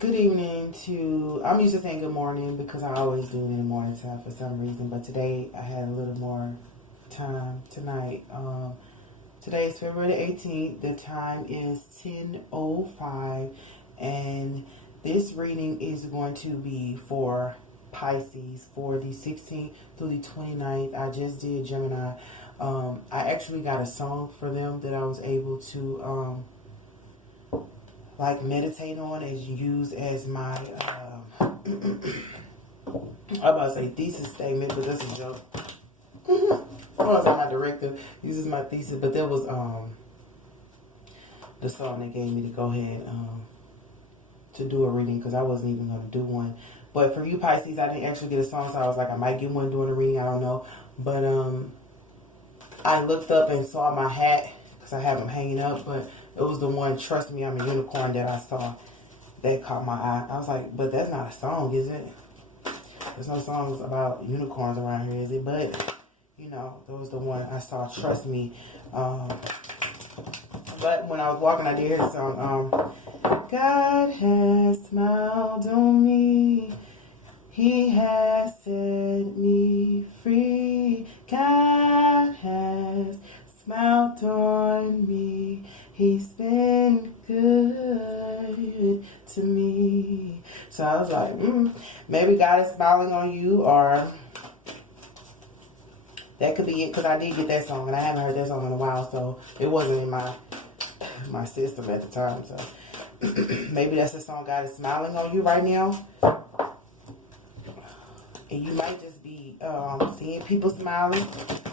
Good evening to, I'm used to saying good morning because I always do it in the morning time for some reason, but today I had a little more time tonight. Today is February the 18th. The time is 10:05, and this reading is going to be for Pisces for the 16th through the 29th. I just did Gemini. I actually got a song for them that I was able to like meditate on and use as my I'm about to say thesis statement, but that's a joke. I was on my director uses my thesis, but that was the song they gave me to go ahead to do a reading, because I wasn't even going to do one. But for you Pisces, I didn't actually get a song, so I was like, I might get one during a reading, I don't know. But I looked up and saw my hat, because I have them hanging up, but it was the one, Trust Me, I'm a Unicorn, that I saw that caught my eye. I was like, but that's not a song, is it? There's no songs about unicorns around here, is it? But, you know, that was the one I saw, Trust Me. But when I was walking, I did hear the song, God has smiled on me. He has set me free. God has smiled on me. He's been good to me. So I was like, maybe God is smiling on you, or that could be it, because I did get that song, and I haven't heard that song in a while, so it wasn't in my system at the time. So maybe that's the song, God is smiling on you right now. And you might just be seeing people smiling.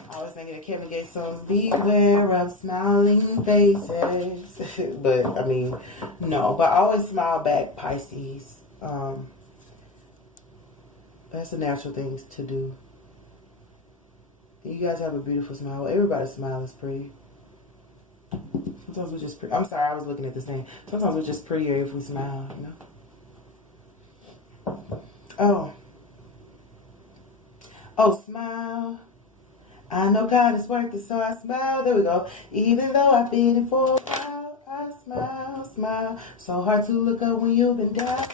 I was thinking of Kevin Gates' songs, beware of smiling faces. But, I mean, no. But I always smile back, Pisces. That's the natural things to do. And you guys have a beautiful smile. Everybody's smile is pretty. Sometimes we're just pretty. I'm sorry, I was looking at this thing. Sometimes we're just prettier if we smile, you know? Oh, smile. I know God is working, so I smile. There we go. Even though I've been in for a while, I smile, smile. So hard to look up when you've been down.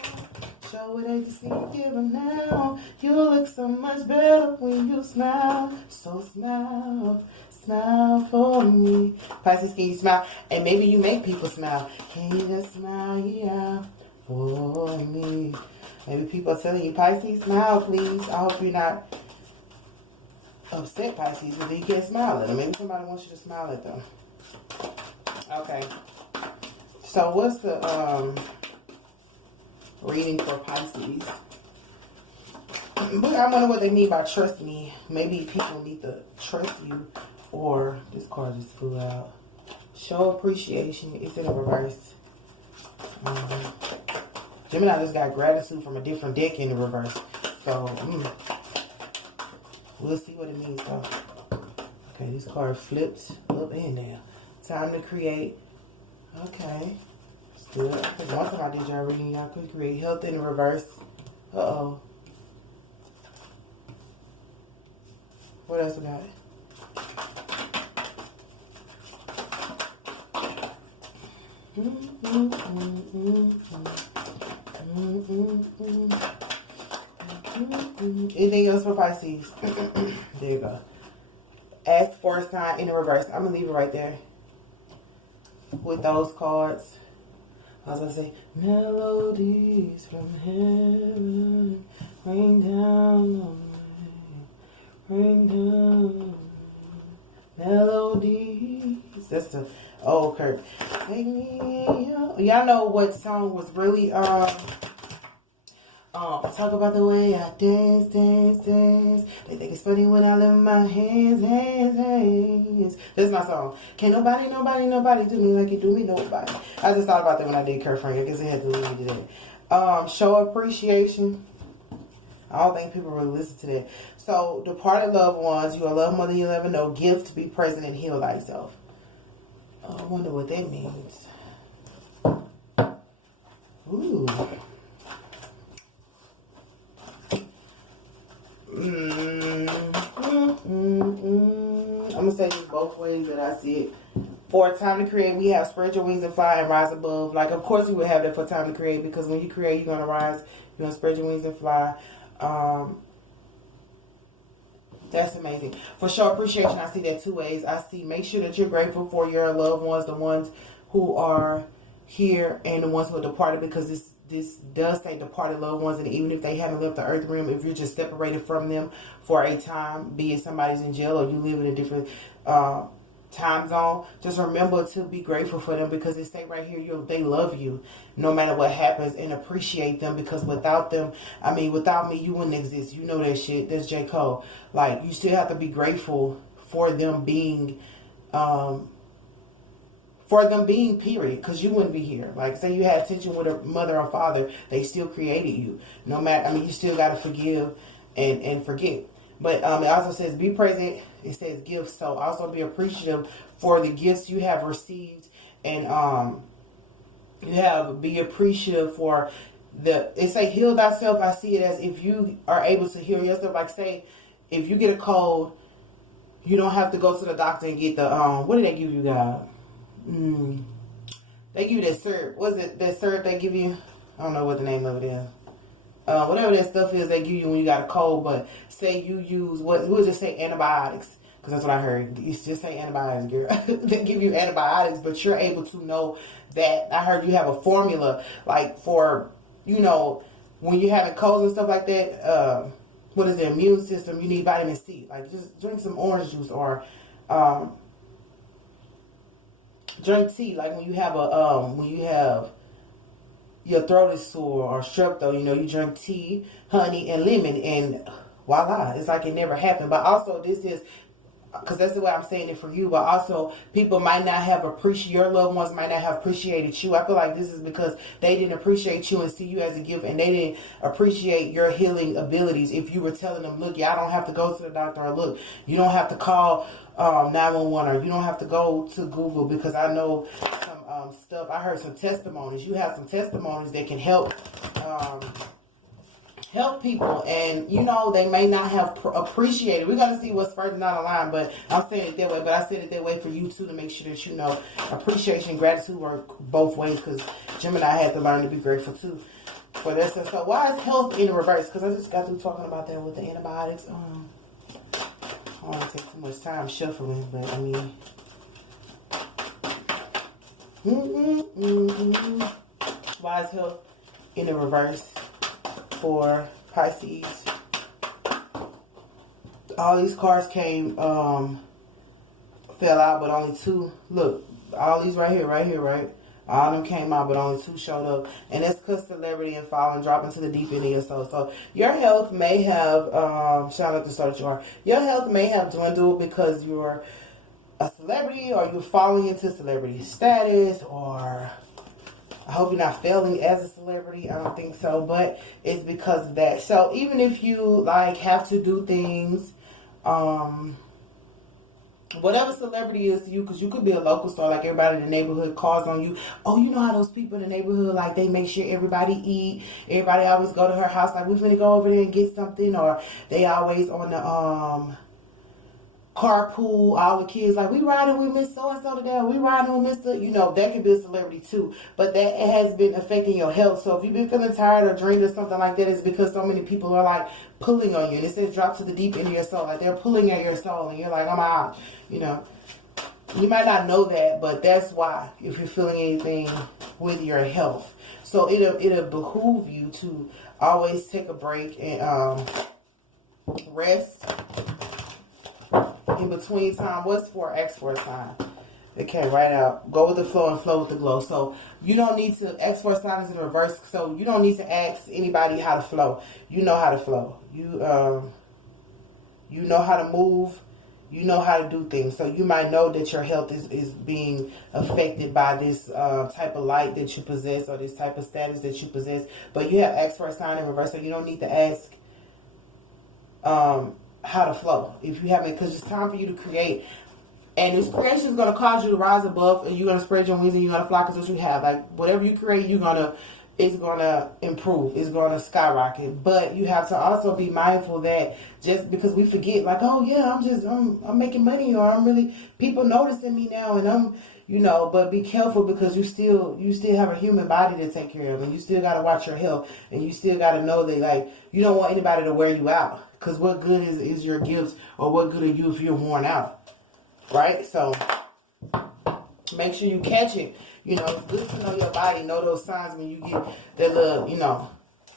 Show it ain't to see you give them now. You look so much better when you smile. So smile, smile for me. Pisces, can you smile? And maybe you make people smile. Can you just smile for me? Maybe people are telling you, Pisces, smile, please. I hope you're not upset, Pisces, but you can't smile at them. Maybe somebody wants you to smile at them. Okay. So what's the reading for Pisces? But I wonder what they mean by trust me. Maybe people need to trust you, or this card just flew out. Show appreciation. It's in a reverse. Gemini just got gratitude from a different deck in the reverse. So, we'll see what it means, though. Okay, this card flips up and down. Time to create. Okay. It's good. Because one time I did y'all reading, y'all could create health in the reverse. Uh-oh. What else we got? Anything else for Pisces? There you go. Ask for a sign in the reverse. I'm going to leave it right there with those cards. I was going to say, melodies from heaven rain down on me, rain down on me. Melodies. That's the old Kurt. Take me out. Y'all know what song was really talk about the way I dance, dance, dance. They think it's funny when I lift my hands, hands, hands. That's my song. Can't nobody do me like you do me, nobody. I just thought about that when I did Kurt Frank. I guess I had to leave me to that. Show appreciation. I don't think people really listen to that. So, departed loved ones, you are loved more than you'll ever know. Gift, be present, and heal thyself. Oh, I wonder what that means. Ooh. I'm going to say this both ways that I see it. For time to create, we have spread your wings and fly and rise above. Like, of course, we would have that for time to create, because when you create, you're going to rise. You're going to spread your wings and fly. That's amazing. For sure, appreciation, I see that 2 ways. I see, make sure that you're grateful for your loved ones, the ones who are here and the ones who are departed, because this does say departed loved ones, and even if they haven't left the earth realm, if you're just separated from them for a time, be it somebody's in jail or you live in a different time zone, just remember to be grateful for them, because they say right here, they love you no matter what happens, and appreciate them, because without them, I mean, without me, you wouldn't exist. You know that shit. That's J. Cole. Like, you still have to be grateful for them being period, because you wouldn't be here. Like, say you had tension with a mother or father, they still created you. No matter, I mean, you still got to forgive and forget. But it also says be present. It says give. So also be appreciative for the gifts you have received, and be appreciative for it say heal thyself. I see it as if you are able to heal yourself. Like, say if you get a cold, you don't have to go to the doctor and get the what did they give you, God? They give you that syrup. What's it? That syrup they give you? I don't know what the name of it is. Whatever that stuff is they give you when you got a cold. But say you use we'll just say antibiotics, because that's what I heard. You just say antibiotics, girl. They give you antibiotics, but you're able to know that. I heard you have a formula, like for, you know, when you're having colds and stuff like that. What is the immune system? You need vitamin C. Like, just drink some orange juice, or drink tea. Like when you have your throat is sore or strep throat, you know, you drink tea, honey, and lemon, and voila, it's like it never happened. But also, this is, because that's the way I'm saying it for you, but also people might not have your loved ones might not have appreciated you. I feel like this is because they didn't appreciate you and see you as a gift, and they didn't appreciate your healing abilities. If you were telling them, look, y'all don't have to go to the doctor, or look, you don't have to call 911, or you don't have to go to Google, because I know some stuff. I heard some testimonies. You have some testimonies that can help people, and you know, they may not have appreciated. We're going to see what's further down the line, but I'm saying it that way. But I said it that way for you too, to make sure that you know appreciation and gratitude work both ways, because Gemini had to learn to be grateful too for this. So why is health in the reverse? Because I just got through talking about that with the antibiotics. I don't want to take too much time shuffling, but I mean, why is health in the reverse for Pisces? All these cards came, fell out, but only 2. Look, all these right here, right? All of them came out, but only 2 showed up. And that's because celebrity and fall and drop into the deep end of your soul. So your health may have, shout out to Search Jar, your health may have dwindled because you're a celebrity, or you're falling into celebrity status, or I hope you're not failing as a celebrity. I don't think so, but it's because of that. So even if you like have to do things, whatever celebrity is to you, because you could be a local star, like everybody in the neighborhood calls on you. Oh, you know how those people in the neighborhood, like, they make sure everybody eat. Everybody always go to her house, like, we're finna go over there and get something. Or they always on the carpool, all the kids, like, we riding with Miss so-and-so today, we riding with Mr. You know, that could be a celebrity too. But that has been affecting your health. So if you've been feeling tired or drained or something like that, it's because so many people are like pulling on you. And it says drop to the deep end of your soul. Like, they're pulling at your soul, and you're like, I'm out. You know, you might not know that, but that's why, if you're feeling anything with your health. So it'll behoove you to always take a break and rest in between time. What's for? Ask for a sign. It came right out. Go with the flow and flow with the glow. So you don't need to ask for a sign is in reverse. So you don't need to ask anybody how to flow. You know how to flow. You know how to move. You know how to do things. So you might know that your health is being affected by this type of light that you possess, or this type of status that you possess. But you have asked for a sign in reverse. So you don't need to ask how to flow if you haven't, because it's time for you to create. And this creation is going to cause you to rise above, and you're going to spread your wings, and you're going to fly, because what you have, like, whatever you create, it's going to improve. It's going to skyrocket. But you have to also be mindful that just because we forget, like, oh yeah, I'm making money, or I'm really, people noticing me now, and I'm, you know, but be careful because you still have a human body to take care of, and you still got to watch your health, and you still got to know that, like, you don't want anybody to wear you out, because what good is your gifts, or what good are you if you're worn out, right? So make sure you catch it. You know, it's good to know your body, know those signs when you get that little, you know,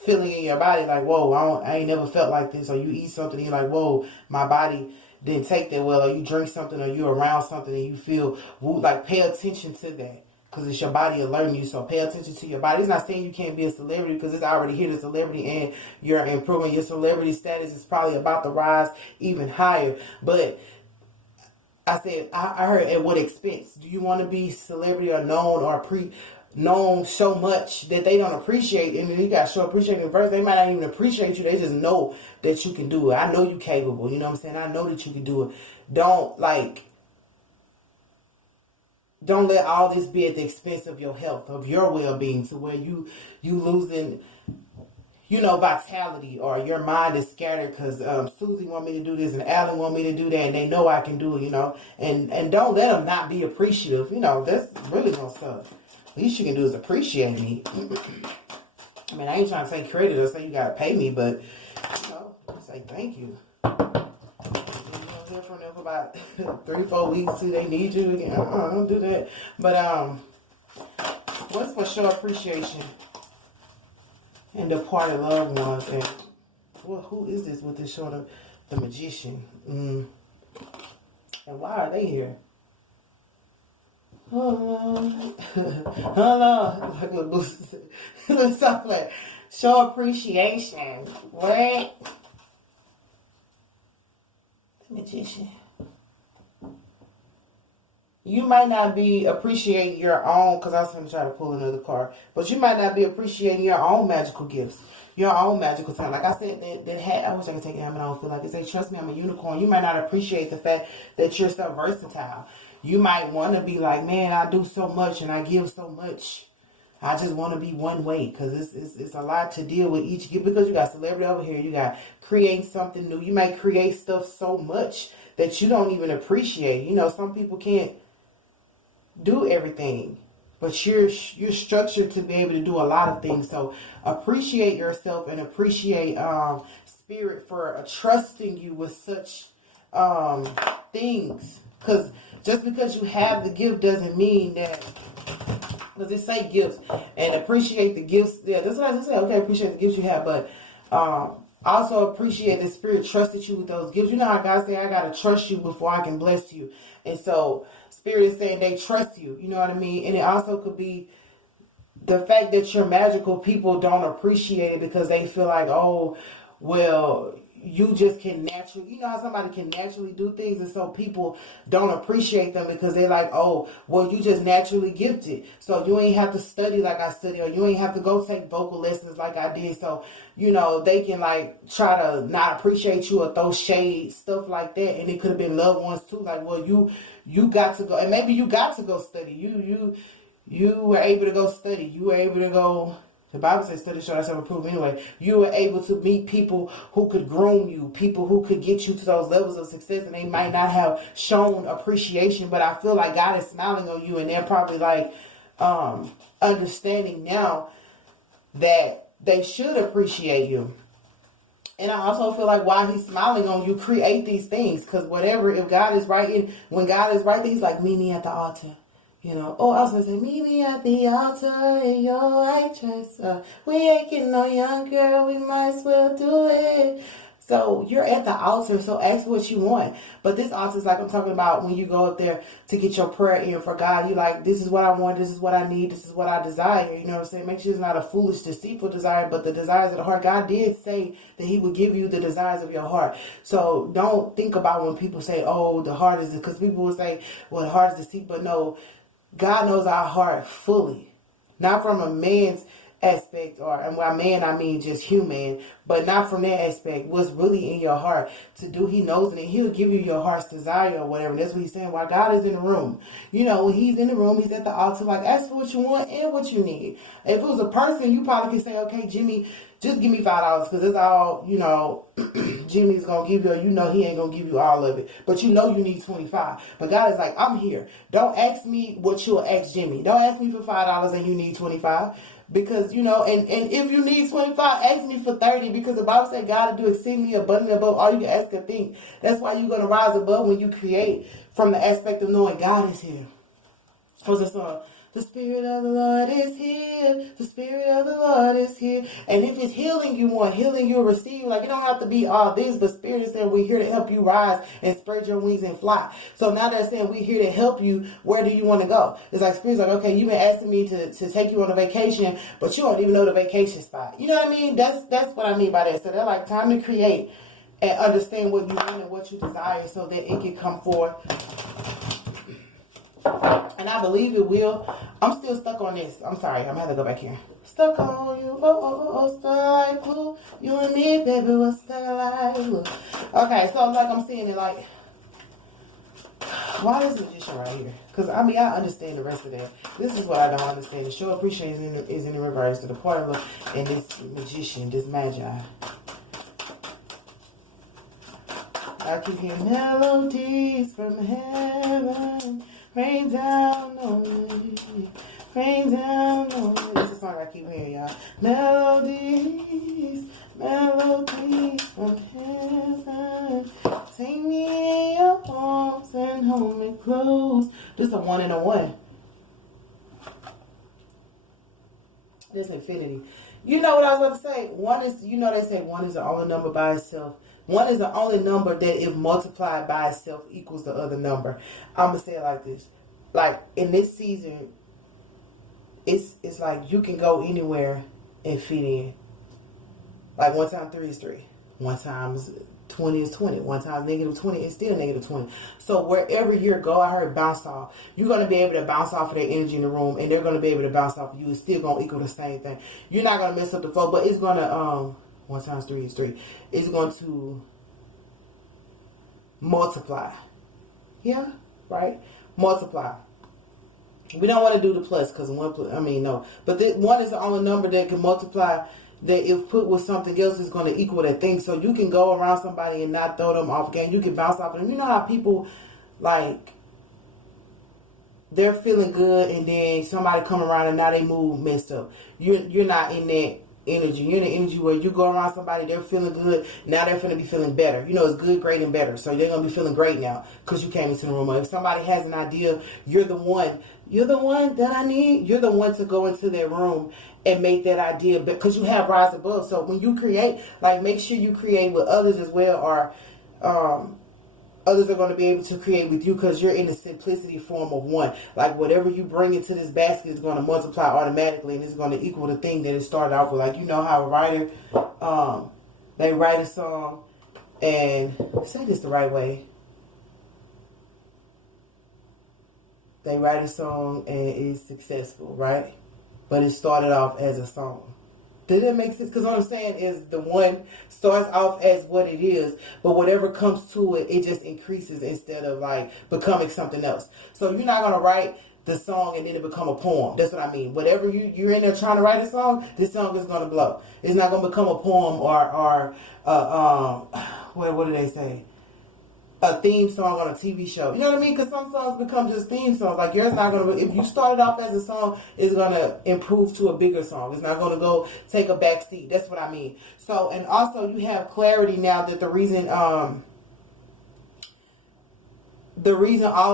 feeling in your body, like, whoa, I ain't never felt like this. Or you eat something and you're like, whoa, my body didn't take that well. Or you drink something, or you're around something and you feel, like, pay attention to that, because it's your body alerting you. So pay attention to your body. It's not saying you can't be a celebrity, because it's already here, the celebrity, and you're improving. Your celebrity status is probably about to rise even higher. But I said, I heard, at what expense? Do you want to be celebrity or known, or known so much that they don't appreciate? And then you got to show appreciation first. They might not even appreciate you. They just know that you can do it. I know you're capable. You know what I'm saying? I know that you can do it. Don't let all this be at the expense of your health, of your well-being, to where you losing, you know, vitality, or your mind is scattered because Susie want me to do this and Alan want me to do that, and they know I can do it, you know. And don't let them not be appreciative. You know, that's really no stuff. Least you can do is appreciate me. I mean, I ain't trying to take credit or say you gotta pay me, but, you know, say thank you. You know, hear from them for about 3-4 weeks till they need you again. Don't do that. But what's for show appreciation and departed loved ones? And well, who is this with this sort of the magician? And why are they here? Oh Lord. Let's stop that. Show appreciation. What? The magician. You might not be appreciating your own, because I was going to try to pull another card, but you might not be appreciating your own magical gifts, your own magical talent. Like I said, that hat, I wish I could take it out, but I don't feel like it. Say, trust me, I'm a unicorn. You might not appreciate the fact that you're so versatile. You might want to be like, man, I do so much and I give so much. I just want to be one way, because it's a lot to deal with each gift, because you got celebrity over here. You got creating something new. You might create stuff so much that you don't even appreciate. You know, some people can't do everything, but you're structured to be able to do a lot of things. So appreciate yourself, and appreciate spirit for trusting you with such things. Because just because you have the gift doesn't mean that, because it say gifts, and appreciate the gifts. Yeah, that's what I just said. Okay, appreciate the gifts you have, but also appreciate the spirit trusted you with those gifts. You know how God say, I got to trust you before I can bless you. And so spirit is saying they trust you. You know what I mean? And it also could be the fact that you're magical. People don't appreciate it because they feel like, oh, well, you just can naturally, you know how somebody can naturally do things, and so people don't appreciate them because they like, oh, well, you just naturally gifted, so you ain't have to study like I study, or you ain't have to go take vocal lessons like I did. So, you know, they can like try to not appreciate you or throw shade, stuff like that. And it could have been loved ones too, like, well, you got to go, and maybe you got to go study. You were able to go study. You were able to go. The Bible says study show thyself approved anyway. You were able to meet people who could groom you, people who could get you to those levels of success, and they might not have shown appreciation, but I feel like God is smiling on you, and they're probably like understanding now that they should appreciate you. And I also feel like while he's smiling on you, create these things, because whatever, if God is writing, when God is writing, he's like, meet me at the altar. You know, oh, I was going to say, meet me at the altar in your white dress. We ain't getting no young girl, we might as well do it. So you're at the altar, so ask what you want. But this altar is like I'm talking about when you go up there to get your prayer in for God. You're like, this is what I want, this is what I need, this is what I desire. You know what I'm saying? Make sure it's not a foolish, deceitful desire, but the desires of the heart. God did say that he would give you the desires of your heart. So don't think about when people say, oh, the heart is, because people will say, well, the heart is deceitful. But no, God knows our heart fully. Not from a man's aspect, or, and by man I mean just human, but not from that aspect. What's really in your heart to do, he knows it, and he'll give you your heart's desire or whatever. And that's what he's saying, while God is in the room. You know, when he's in the room, he's at the altar, like, ask for what you want and what you need. If it was a person, you probably could say, okay, Jimmy, just give me $5, because it's all, you know, Jimmy's gonna give you, you know, he ain't gonna give you all of it, but you know you need 25. But God is like, I'm here. Don't ask me what you'll ask Jimmy. Don't ask me for $5 and you need 25. Because, you know, and if you need 25, ask me for 30, because the Bible says God will do exceedingly abundantly above all you can ask or think. That's why you're going to rise above when you create, from the aspect of knowing God is here. What's the song? The Spirit of the Lord is here. The Spirit of the Lord is here. And if it's healing you want, healing you'll receive. Like, it don't have to be all this, but Spirit is saying we're here to help you rise and spread your wings and fly. So now they're saying we're here to help you. Where do you want to go? It's like Spirit's like, okay, you've been asking me to take you on a vacation, but you don't even know the vacation spot. You know what I mean? That's what I mean by that. So they're like, time to create and understand what you want and what you desire so that it can come forth. And I believe it will. I'm still stuck on this. I'm sorry. I'm going to have to go back here. Stuck on you. Stuck like glue. You and me, baby, was stuck like glue. Okay, so I'm seeing it like, why this magician right here? Because, I mean, I understand the rest of that. This is what I don't understand. The show appreciation is in reverse to the portal and this magician, this magi. I keep hearing melodies from heaven. Rain down on me, rain down on me. It's a song I keep hearing, y'all. Melodies, melodies from heaven. Take me in your arms and hold me close. This is a 1 and a 1. This infinity. You know what I was about to say? One is, you know, they say one is the only number by itself. One is the only number that if multiplied by itself equals the other number. I'm going to say it like this. Like, in this season, it's like you can go anywhere and fit in. Like, 1 times 3 is 3. 1 times 20 is 20. 1 times negative 20 is still negative 20. So wherever you go, I heard bounce off. You're going to be able to bounce off of their energy in the room, and they're going to be able to bounce off of you. It's still going to equal the same thing. You're not going to mess up the flow, but it's going to, 1 times 3 is 3. It's going to multiply. Yeah, right? Multiply. We don't want to do the plus because no. But 1 is the only number that can multiply, that if put with something else is going to equal that thing. So you can go around somebody and not throw them off game. You can bounce off of them. You know how people, like, they're feeling good and then somebody come around and now they move messed up. You're not in that energy. You're in the energy where you go around somebody, they're feeling good, now they're going to be feeling better. You know, it's good, great, and better. So they're going to be feeling great now because you came into the room. Or if somebody has an idea, you're the one that I need. You're the one to go into their room and make that idea, because you have rise above. So when you create, like, make sure you create with others as well, or others are going to be able to create with you, because you're in the simplicity form of 1. Like, whatever you bring into this basket is going to multiply automatically, and it's going to equal the thing that it started off with. Like, you know how a writer, they write a song, and say this the right way. They write a song and it's successful, right? But it started off as a song. Did that make sense? Because what I'm saying is the 1 starts off as what it is, but whatever comes to it, it just increases instead of, like, becoming something else. So you're not going to write the song and then it become a poem. That's what I mean. Whatever you're in there trying to write a song, this song is going to blow. It's not going to become a poem or what do they say? A theme song on a TV show. You know what I mean? Because some songs become just theme songs. Like, yours not going to, if you started off as a song, it's going to improve to a bigger song. It's not going to go take a back seat. That's what I mean. So, and also you have clarity now that the reason all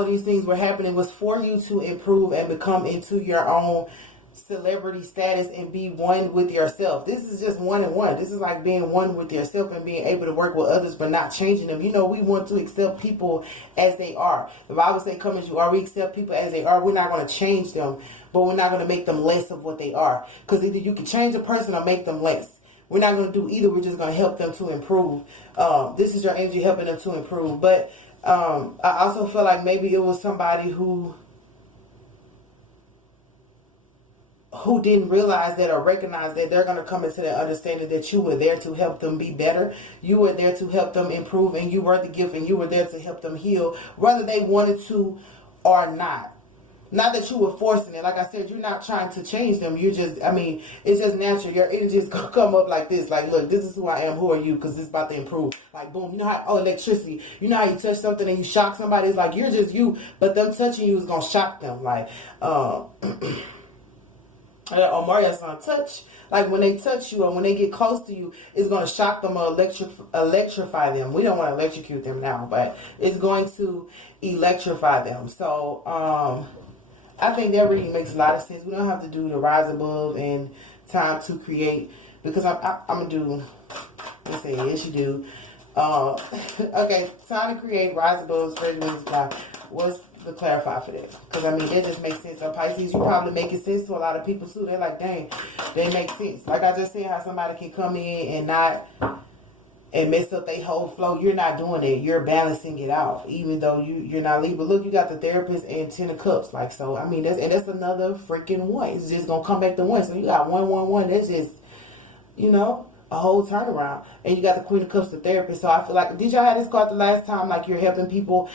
of these things were happening was for you to improve and become into your own celebrity status and be one with yourself. This is just 1 and 1. This is like being one with yourself and being able to work with others but not changing them. You know, we want to accept people as they are. The Bible says, come as you are. We accept people as they are. We're not going to change them, but we're not going to make them less of what they are, because either you can change a person or make them less. We're not going to do either. We're just going to help them to improve. This is your energy helping them to improve. But I also feel like maybe it was somebody who who didn't realize that or recognize that, they're going to come into the understanding that you were there to help them be better. You were there to help them improve, and you were the gift, and you were there to help them heal, whether they wanted to or not. Not that you were forcing it. Like I said, you're not trying to change them. You're just, I mean, it's just natural. Your energy is going to come up like this. Like, look, this is who I am. Who are you? Because this is about to improve. Like, boom. You know how, oh, electricity. You know how you touch something and you shock somebody? It's like, you're just you. But them touching you is going to shock them. Like, Omaria's on touch. Like, when they touch you or when they get close to you, it's going to shock them or electrify them. We don't want to electrocute them now, but it's going to electrify them. So, I think that reading makes a lot of sense. We don't have to do the rise above and time to create, because I'm going to do, let's say, yes you do. Okay, time to create, rise above, spread your wings, fly. What's the clarify for that? Because, I mean, that just makes sense. So, Pisces, you probably making sense to a lot of people, too. They're like, dang, they make sense. Like I just said, how somebody can come in and not... and mess up their whole flow. You're not doing it. You're balancing it out, even though you're not leaving. But look, you got the Therapist and 10 of Cups. Like, so, I mean, that's another freaking one. It's just going to come back to one. So you got 111. That's just, you know, a whole turnaround. And you got the Queen of Cups, the Therapist. So I feel like, did y'all have this card the last time? Like, you're helping people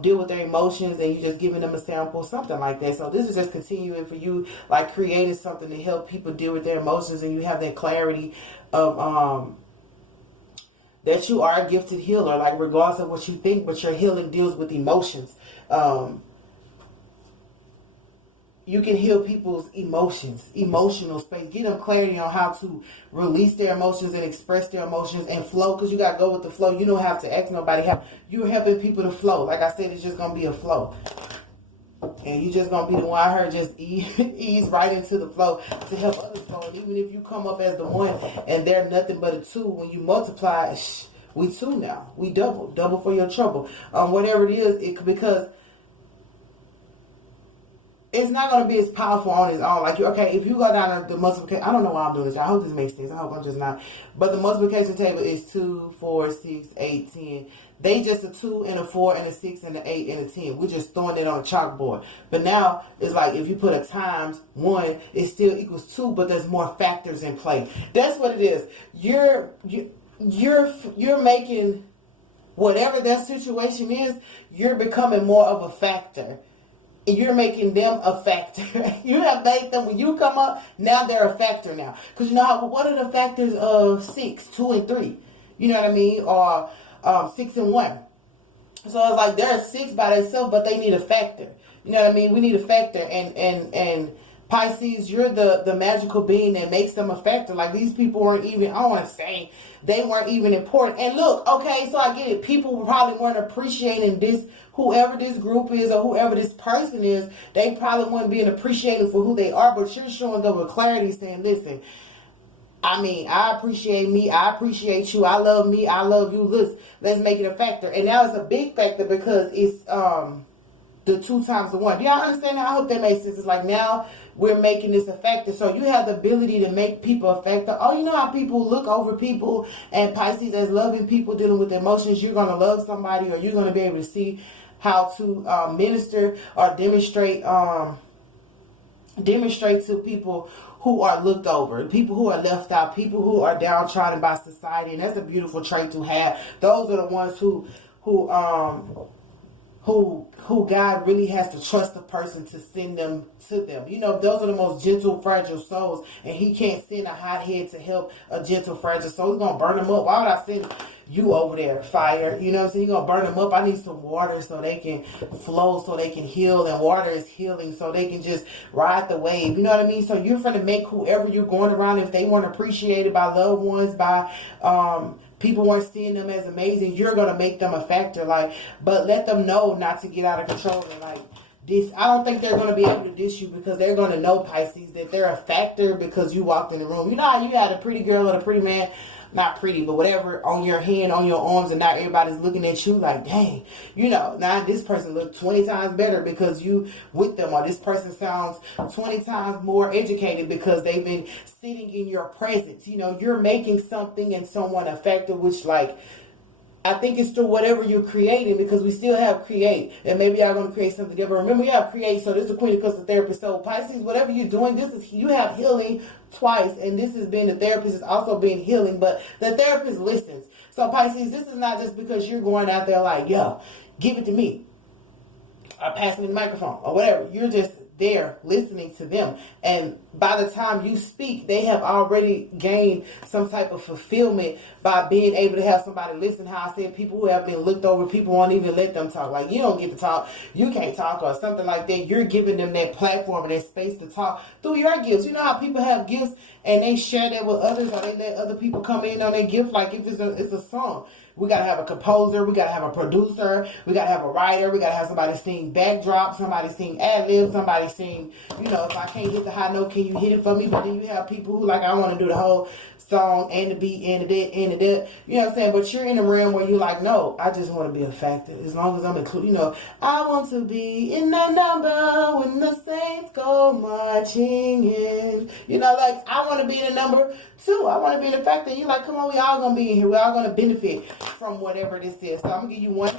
deal with their emotions and you're just giving them a sample, something like that. So this is just continuing for you, like creating something to help people deal with their emotions, and you have that clarity of, that you are a gifted healer, like regardless of what you think, but your healing deals with emotions. You can heal people's emotions, emotional space, give them clarity on how to release their emotions and express their emotions and flow, because you got to go with the flow. You don't have to ask nobody. You're helping people to flow. Like I said, it's just going to be a flow. And you just going to be the one, I heard, just ease right into the flow to help others flow. And even if you come up as the one and they're nothing but a two, when you multiply, we two now. We double for your trouble. Whatever it is, because it's not going to be as powerful on its own. Like, okay, if you go down the multiplication, I don't know why I'm doing this. I hope this makes sense. I hope I'm just not. But the multiplication table is 2, 4, 6, 8, 10. They just a 2 and a 4 and a 6 and an 8 and a 10. We're just throwing it on a chalkboard. But now it's like if you put a times 1, it still equals 2, but there's more factors in play. That's what it is. You're making whatever that situation is, you're becoming more of a factor. You're making them a factor. You have made them, when you come up, now they're a factor now. Because you know how, what are the factors of 6, 2, and 3? You know what I mean? Or 6 and 1. So it's like they're 6 by themselves, but they need a factor. You know what I mean? We need a factor. And Pisces, you're the magical being that makes them a factor. Like, these people weren't even, I don't want to say, they weren't even important. And look, okay, so I get it. People probably weren't appreciating this, whoever this group is or whoever this person is, they probably weren't being appreciated for who they are, but you're showing up with clarity saying, listen, I mean, I appreciate me, I appreciate you, I love me, I love you, let's make it a factor. And now it's a big factor because it's the 2 times the 1. Do y'all understand that? I hope that makes sense. It's like now we're making this a factor. So you have the ability to make people a factor. Oh, you know how people look over people, and Pisces as loving people dealing with emotions. You're going to love somebody, or you're going to be able to see how to minister or demonstrate to people who are looked over, people who are left out, people who are downtrodden by society. And that's a beautiful trait to have. Those are the ones who God really has to trust the person to send them to them. You know, those are the most gentle, fragile souls. And he can't send a hothead to help a gentle, fragile soul. He's going to burn them up. Why would I send you over there, fire? You know what I'm saying? You're going to burn them up. I need some water so they can flow, so they can heal. And water is healing, so they can just ride the wave. You know what I mean? So you're going to make whoever you're going around, if they weren't appreciated by loved ones, by people weren't seeing them as amazing, you're going to make them a factor. Like, but let them know not to get out of control. And like this, I don't think they're going to be able to dish you, because they're going to know, Pisces, that they're a factor because you walked in the room. You know how you had a pretty girl or a pretty man, not pretty, but whatever, on your hand, on your arms, and now everybody's looking at you like, dang, you know, now this person looks 20 times better because you with them, or this person sounds 20 times more educated because they've been sitting in your presence. You know, you're making something and someone a factor, which, like, I think it's through whatever you're creating, because we still have create, and maybe y'all gonna create something together. Remember, you have create. So this is the Queen of Cups, the therapist. So Pisces, whatever you're doing, this is, you have healing twice, and this has been, the therapist is also being healing, but the therapist listens. So Pisces, this is not just because you're going out there like, yo, give it to me, or pass me the microphone, or whatever. You're just there listening to them, and by the time you speak, they have already gained some type of fulfillment by being able to have somebody listen. How I said, people who have been looked over, people won't even let them talk. Like, you don't get to talk, you can't talk, or something like that. You're giving them that platform and that space to talk through your gifts. You know how people have gifts and they share that with others, or they let other people come in on their gift. Like if it's a song, we got to have a composer, we got to have a producer, we got to have a writer, we got to have somebody sing backdrop, somebody sing ad-lib, somebody sing, you know, if I can't hit the high note, can you hit it for me? But then you have people who like, I want to do the whole song and the beat and the that and the that, you know what I'm saying? But you're in a realm where you're like, no, I just want to be a factor. As long as I'm included, you know, I want to be in the number when the saints go marching in. You know, like, I want to be in the number too. I want to be in the factor. You're like, come on, we all going to be in here. We all going to benefit from whatever this is. So I'm going to give you one.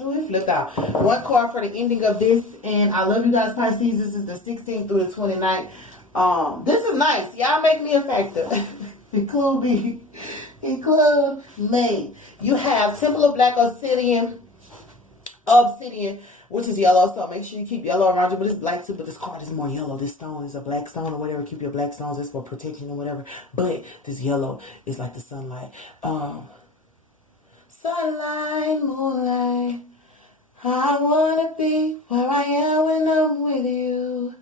Oh, it flipped out. One card for the ending of this. And I love you guys, Pisces. This is the 16th through the 29th. This is nice. Y'all make me a factor. Include me. Include me. You have Temple of Black Obsidian, which is yellow. So make sure you keep yellow around you. But it's black too. But this card is more yellow. This stone is a black stone or whatever. Keep your black stones. It's for protection or whatever. But this yellow is like the sunlight. Sunlight, moonlight, I wanna be where I am when I'm with you.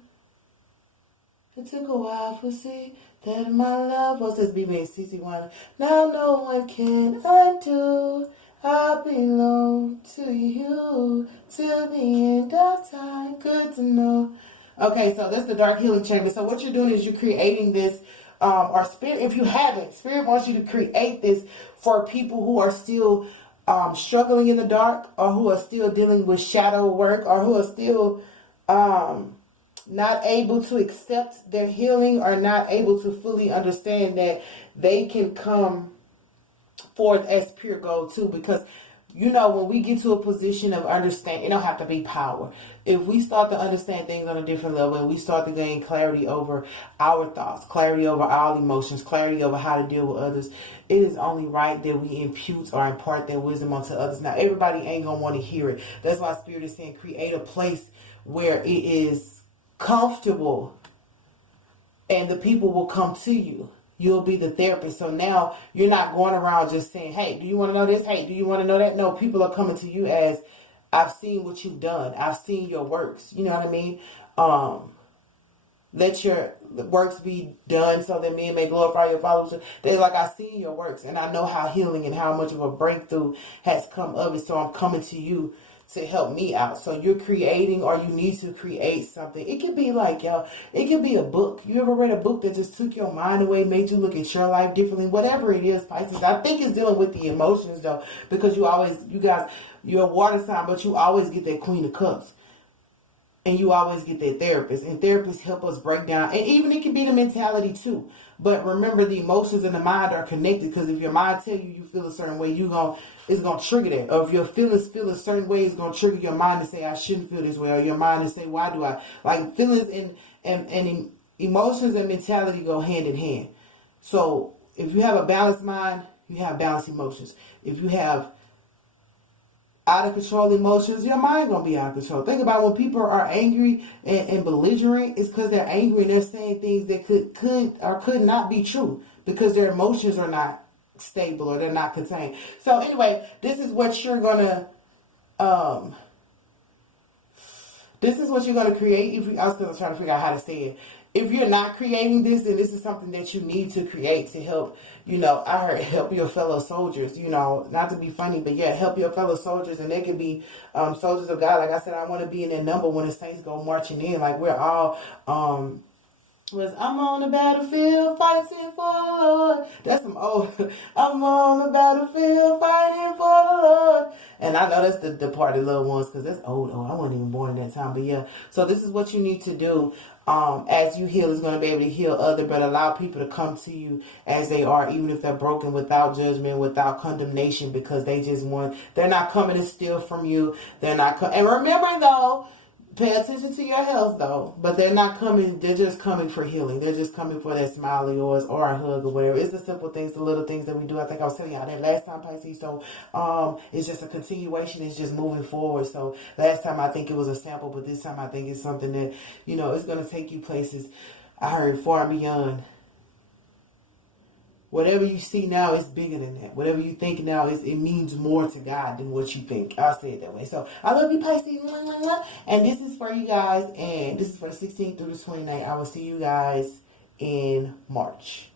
It took a while to see that my love was this BB and CC1. Now no one can undo. I belong to you till the end of time. Good to know. Okay, so that's the dark healing chamber. So what you're doing is you're creating this. Or spirit, if you haven't, spirit wants you to create this for people who are still struggling in the dark, or who are still dealing with shadow work, or who are still not able to accept their healing, or not able to fully understand that they can come forth as pure gold too. Because, you know, when we get to a position of understanding, it don't have to be power. If we start to understand things on a different level, and we start to gain clarity over our thoughts, clarity over our emotions, clarity over how to deal with others, it is only right that we impute or impart that wisdom onto others. Now, everybody ain't going to want to hear it. That's why Spirit is saying create a place where it is comfortable and the people will come to you. You'll be the therapist. So now you're not going around just saying, hey, do you want to know this? Hey, do you want to know that? No, people are coming to you as, I've seen what you've done. I've seen your works. You know what I mean? Let your works be done so that men may glorify your Father. They're like, I've seen your works, and I know how healing and how much of a breakthrough has come of it. So I'm coming to you to help me out. So you're creating, or you need to create something. It could be like, y'all, it could be a book. You ever read a book that just took your mind away, made you look at your life differently? Whatever it is, Pisces. I think it's dealing with the emotions though, because you guys, you're a water sign, but you always get that Queen of Cups. And you always get that therapist. And therapists help us break down. And even it can be the mentality too. But remember, the emotions and the mind are connected. Because if your mind tell you feel a certain way, it's going to trigger that. Or if your feelings feel a certain way, it's going to trigger your mind to say, I shouldn't feel this way. Or your mind to say, why do I? Like, feelings and emotions and mentality go hand in hand. So if you have a balanced mind, you have balanced emotions. If you have out of control emotions, your mind gonna be out of control. Think about when people are angry and belligerent, it's because they're angry and they're saying things that could not be true, because their emotions are not stable or they're not contained. So anyway, this is what you're gonna create. I was gonna try to figure out how to say it. If you're not creating this, then this is something that you need to create to help, I heard help your fellow soldiers, not to be funny, but yeah, help your fellow soldiers. And they can be soldiers of God. Like I said, I want to be in that number when the saints go marching in. Like we're all was I'm on the battlefield fighting for the Lord. That's some old. I'm on the battlefield fighting for the Lord. And I know that's the Departed Loved Ones, because that's old. Oh, I wasn't even born in that time. But yeah, so this is what you need to do. As you heal, is going to be able to heal other, but allow people to come to you as they are, even if they're broken, without judgment, without condemnation, because they just want, they're not coming to steal from you. They're not and remember though, pay attention to your health though, but they're not coming, they're just coming for healing. They're just coming for that smile of yours or a hug or whatever. It's the simple things, the little things that we do. I think I was telling y'all that last time, Pisces. So it's just a continuation. It's just moving forward. So last time I think it was a sample, but this time I think it's something that, you know, it's going to take you places. I heard far and beyond. Whatever you see now is bigger than that. Whatever you think now, it means more to God than what you think. I'll say it that way. So I love you, Pisces. And this is for you guys. And this is for the 16th through the 29th. I will see you guys in March.